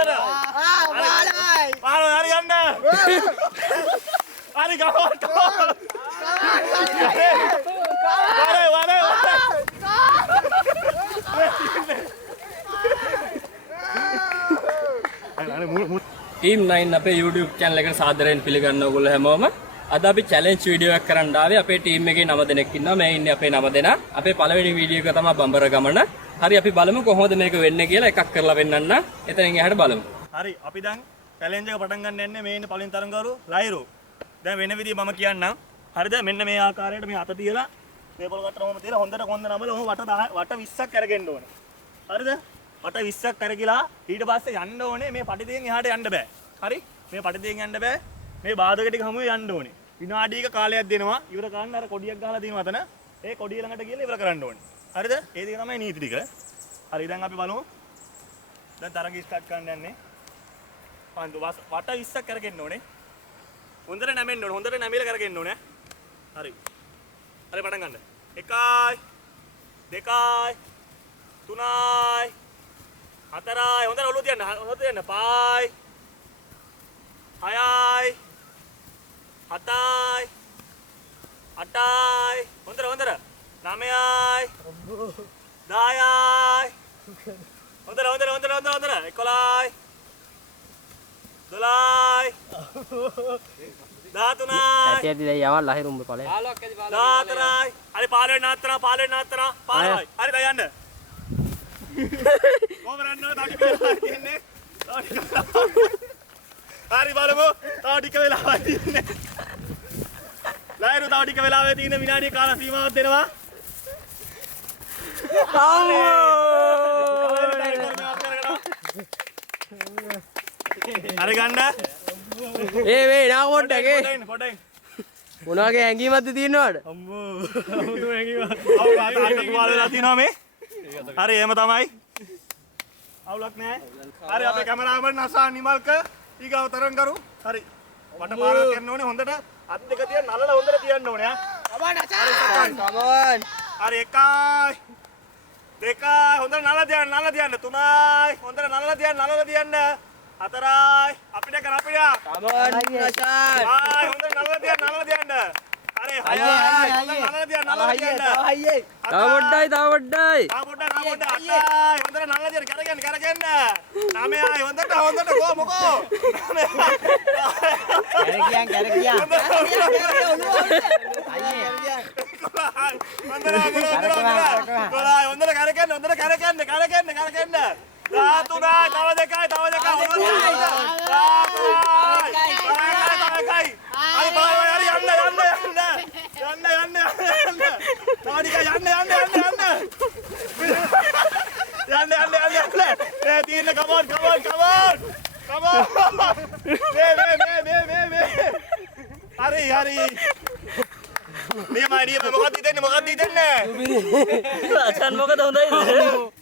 හොඳට. පාරයි හරි යන්න. හරි ගමන්. වරේ. ටීම් 9 අපේ YouTube channel එකට සාදරයෙන් පිළිගන්න ඕගොල්ලෝ හැමෝම. අද අපි challenge වීඩියෝ එකක් කරන්න ආවේ. අපේ ටීම් එකේ 9 දෙනෙක් ඉන්නවා. මේ ඉන්නේ අපේ 9 දෙනා. අපේ පළවෙනි වීඩියෝ එක තමයි බඹර ගමන. හරි අපි බලමු කොහොමද මේක වෙන්නේ කියලා එකක් කරලා වෙන්නන්න. එතනින් එහාට බලමු. හරි අපි දැන් challenge එක පටන් ගන්න යන්නේ මේ ඉන්නේ පළවෙනි තරඟකරු ලයිරු. දැන් වෙන විදිහ මම කියන්නම්. හරිද? මෙන්න මේ ආකාරයට මේ අත තියලා මේ පොල් කටර ඔහොම තියලා හොඳට කොන්ද නමලා ඔහොම වට 20ක් අරගෙන ඕනේ. හරිද? වට 20ක් අරගිලා ඊට පස්සේ යන්න ඕනේ මේ පටිතියෙන් එහාට යන්න බෑ. හරි? මේ පටිතියෙන් යන්න බෑ. මේ බාධක ටික හැමෝම යන්න ඕනේ. විනාඩියක කාලයක් දෙනවා. ඉවර කරන්න අර කොඩියක් ගහලා තියෙනවා අතන. ඒ කොඩිය ළඟට ගිහලා ඉවර කරන්න ඕනේ. හරිද? ඒ ටික තමයි නීති ටික. හරි දැන් අපි බලමු. දැන් තරඟ ස්ටාර්ට් කරන්න යන්නේ. පන්දු වට 20ක් කරගෙන ඕනේ. හොඳට නැමෙන්න ඕනේ. හොඳට නැමිලා කරගෙන ඕනේ. හරි. හරි පටන් ගන්න. 1යි 2යි 3යි 4යි හොඳට ඔළුව තියන්න. හොඳට තියන්න. 5යි 6යි 7යි 8යි හොඳට 9යි 10යි හොඳට 11යි 12යි 13යි ඇටි දැන් යවල් ලහිරුම් බලය 14යි හරි 15 නතර 15 හරි දැන් යන්න කොහොමද තාටි වෙලා ඉන්නේ හරි බලමු තව ටික වෙලාවක් ඉන්නේ ලයිරු තව ටික වෙලාවෙ තියෙන විනාඩිය කාල සීමාවක් දෙනවා හරි ගන්න ඒ වේ නා පොඩ්ඩක් පොඩ්ඩක් මොනවාගේ ඇඟීමක්ද තියෙනවද අම්මෝ අමුතු ඇඟීමක් අවුලක් වෙලා තියෙනවා මේ හරි එහෙම තමයි අවුලක් නැහැ හරි අපේ කැමරාමන් නසා නිමල්ක ඊගාව තරම් කරු හරි වටපාරක් යන්න ඕනේ හොඳට අත් දෙක තියන්න නලල හොඳට තියන්න ඕනේ කමන් නසා කමන් හරි 1යි 2යි හොඳට නලල තියන්න 3යි හොඳට නලල තියන්න 4යි අපිට කර අපිට කමන් නසා හොඳට නලල තියන්න හරි 6යි නලල තියන්න තව පොඩ්ඩයි 8යි හොඳට නලල තියන්න කරගන්න 9යි හොඳට කො මොකෝ 9යි කැරකියන් හොඳට කරගන්න 13යි තව දෙකයි යන්න තියෙන කමෝන් හරි නියමයි මොකක්ද හිතෙන්නේ අචන් මොකද හොඳයිද